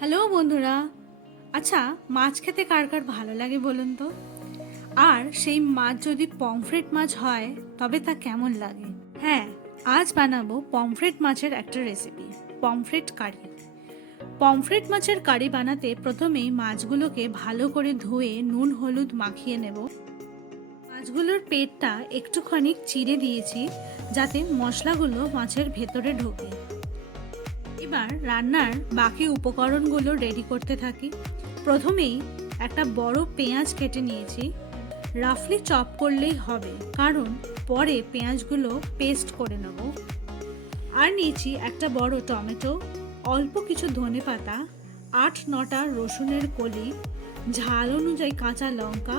Hello বন্ধুরা। আচ্ছা, মাছ খেতে কার কার ভালো লাগে বলুন তো? আর সেই মাছ যদি পমফ্রেট মাছ হয় তবে তা কেমন লাগে? হ্যাঁ, আজ বানাবো পমফ্রেট মাছের একটা রেসিপি, পমফ্রেট কারি। পমফ্রেট মাছের কারি বানাতে প্রথমেই মাছগুলোকে ভালো করে ধুয়ে নুন হলুদ মাখিয়ে নেব। মাছগুলোর পেটটা একটুখানি চিড়ে দিয়েছি যাতে মশলাগুলো মাছের ভেতরে ঢোকে। এবার রান্নার বাকি উপকরণগুলো রেডি করতে থাকি। প্রথমেই একটা বড় পেঁয়াজ কেটে নিয়েছি। রাফলি চপ করলেই হবে, কারণ পরে পেঁয়াজগুলো পেস্ট করে নেব। আর নিয়েছি একটা বড় টমেটো, অল্প কিছু ধনেপাতা, ৮-৯টা রসুনের কলি, ঝাল অনুযায়ী কাঁচা লঙ্কা,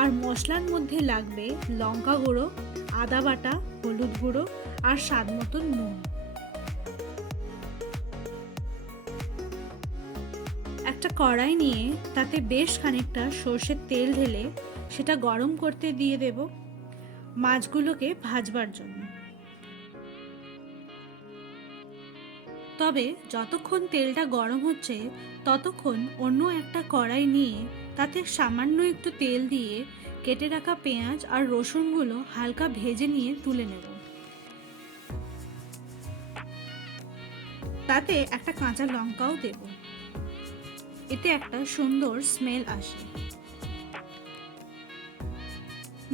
আর মশলার মধ্যে লাগবে লঙ্কা গুঁড়ো, আদা বাটা, হলুদ গুঁড়ো আর স্বাদ মতো নুন। একটা কড়াই নিয়ে তাতে বেশ খানিকটা সর্ষের তেল ঢেলে সেটা গরম করতে দিয়ে দেব মাছগুলোকে ভাজবার জন্য। তবে যতক্ষণ তেলটা গরম হচ্ছে ততক্ষণ অন্য একটা কড়াই নিয়ে তাতে সামান্য একটু তেল দিয়ে কেটে রাখা পেঁয়াজ আর রসুনগুলো হালকা ভেজে নিয়ে তুলে নেব। তাতে একটা কাঁচা লঙ্কাও দেব, এতে একটা সুন্দর স্মেল আসে।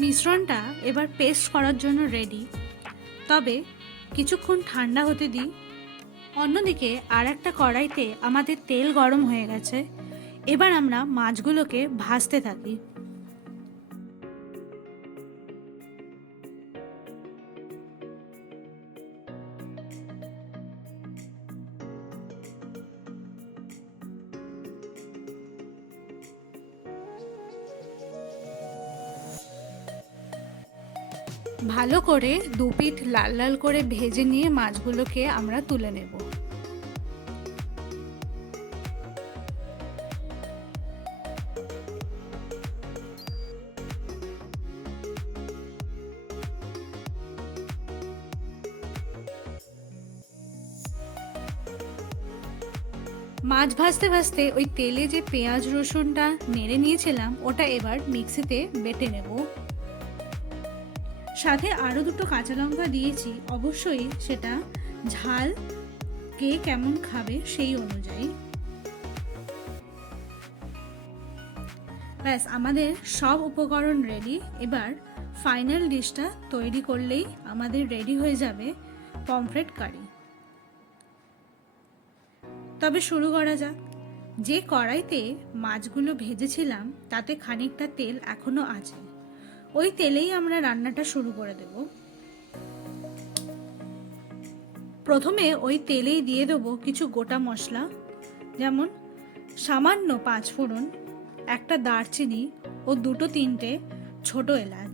মিশ্রণটা এবার পেস্ট করার জন্য রেডি, তবে কিছুক্ষণ ঠান্ডা হতে দিই। অন্যদিকে আর একটা কড়াইতে আমাদের তেল গরম হয়ে গেছে। এবার আমরা মাছগুলোকে ভাজতে থাকি। ভালো করে দু পিঠ লাল লাল করে ভেজে নিয়ে মাছগুলোকে আমরা তুলে নেব। মাছ ভাজতে ভাজতে ওই তেলে যে পেঁয়াজ রসুনটা নেড়ে নিয়েছিলাম ওটা এবার মিক্সিতে বেটে নেব। সাথে আরও দুটো কাঁচা লঙ্কা দিয়েছি, অবশ্যই সেটা ঝাল কে কেমন খাবে সেই অনুযায়ী। ব্যাস, আমাদের সব উপকরণ রেডি। এবার ফাইনাল ডিশটা তৈরি করলেই আমাদের রেডি হয়ে যাবে পমফ্রেট কারি। তবে শুরু করা যাক। যে কড়াইতে মাছগুলো ভেজেছিলাম তাতে খানিকটা তেল এখনো আছে, ওই তেলেই আমরা রান্নাটা শুরু করে দেব। প্রথমে ওই তেলেই দিয়ে দেবো কিছু গোটা মশলা, যেমন সামান্য 5 ফোড়ন, একটা দারচিনি ও 2-3টে ছোট এলাচ।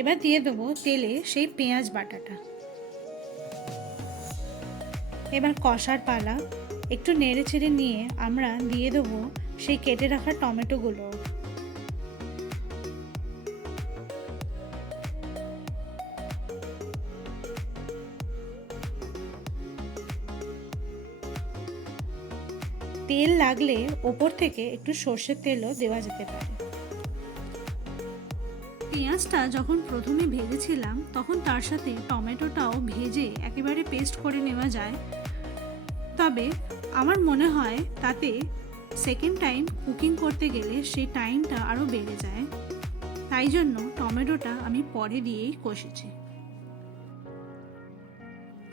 এবার দিয়ে দেবো তেলে সেই পেঁয়াজ বাটাটা। এবার কষার পালা। একটু নেড়ে চেড়ে নিয়ে আমরা দিয়ে দেবো সেই কেটে রাখা টমেটোগুলো। তেল লাগলে ওপর থেকে একটু সর্ষের তেলও দেওয়া যেতে পারে। পেঁয়াজটা যখন প্রথমে ভেজেছিলাম তখন তার সাথে টমেটোটাও ভেজে একেবারে পেস্ট করে নেওয়া যায়, তবে আমার মনে হয় তাতে সেকেন্ড টাইম কুকিং করতে গেলে সেই টাইমটা আরও বেড়ে যায়, তাই জন্য টমেটোটা আমি পরে দিয়েই কষেছি।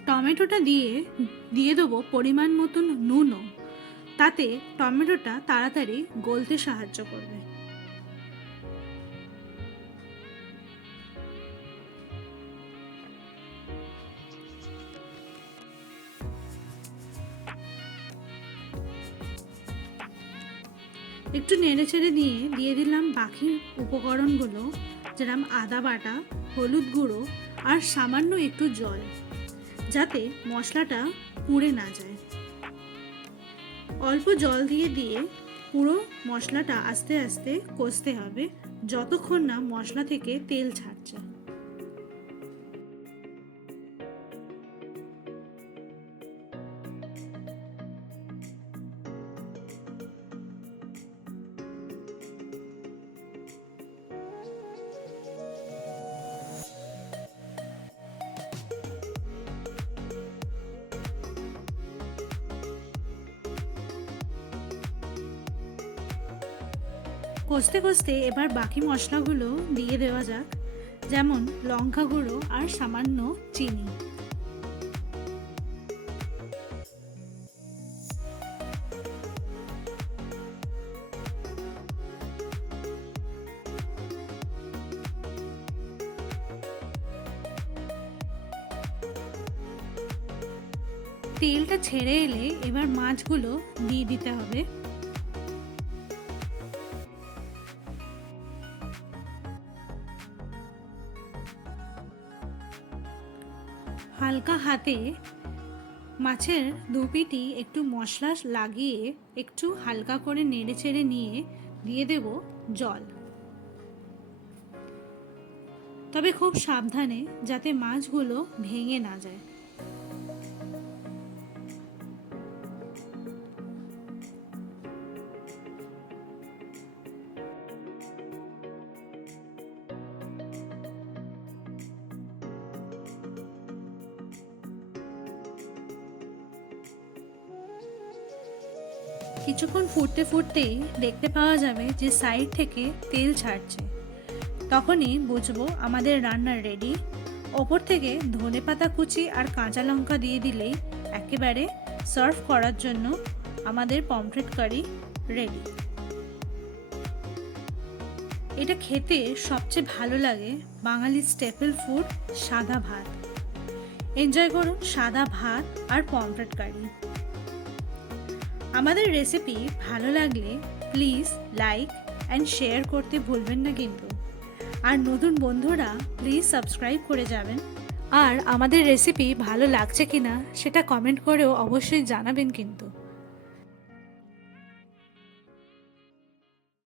টমেটোটা দিয়ে দেবো পরিমাণ মতন নুনও, তাতে টমেটোটা তাড়াতাড়ি গলতে সাহায্য করবে। একটু নেড়ে চেড়ে দিয়ে দিলাম বাকি উপকরণগুলো, যেরকম আদা বাটা, হলুদ গুঁড়ো আর সামান্য একটু জল, যাতে মশলাটা পুড়ে না যায়। অল্প জল দিয়ে পুরো মশলাটা আস্তে আস্তে কষতে হবে যতক্ষণ না মশলা থেকে তেল ছাড়ছে। কষতে কষতে এবার বাকি মশলাগুলো দিয়ে দেওয়া যাক, যেমন লঙ্কা গুঁড়ো আর সামান্য চিনি। তেলটা ছেড়ে এলে এবার মাছগুলো দিয়ে দিতে হবে। হালকা হাতে মাছের দুপিটি একটু মশলা লাগিয়ে একটু হালকা করে নেড়ে চেড়ে নিয়ে দিয়ে দেব জল। তবে খুব সাবধানে, যাতে মাছগুলো ভেঙে না যায়। কিছুক্ষণ ফুটতে ফুটতেই দেখতে পাওয়া যাবে যে সাইড থেকে তেল ছাড়ছে। তখনই বুঝবো আমাদের রান্না রেডি। ওপর থেকে ধনেপাতা কুচি আর কাঁচা লঙ্কা দিয়ে দিলেই একেবারে সার্ভ করার জন্য আমাদের পমফ্রেট কারি রেডি। এটা খেতে সবচেয়ে ভালো লাগে বাঙালির স্টেপল ফুড সাদা ভাত। এনজয় করুন সাদা ভাত আর পমফ্রেট কারি। আমাদের রেসিপি ভালো লাগলে প্লিজ লাইক অ্যান্ড শেয়ার করতে ভুলবেন না কিন্তু। আর নতুন বন্ধুরা প্লিজ সাবস্ক্রাইব করে যাবেন। আর আমাদের রেসিপি ভালো লাগছে কিনা সেটা কমেন্ট করেও অবশ্যই জানাবেন কিন্তু।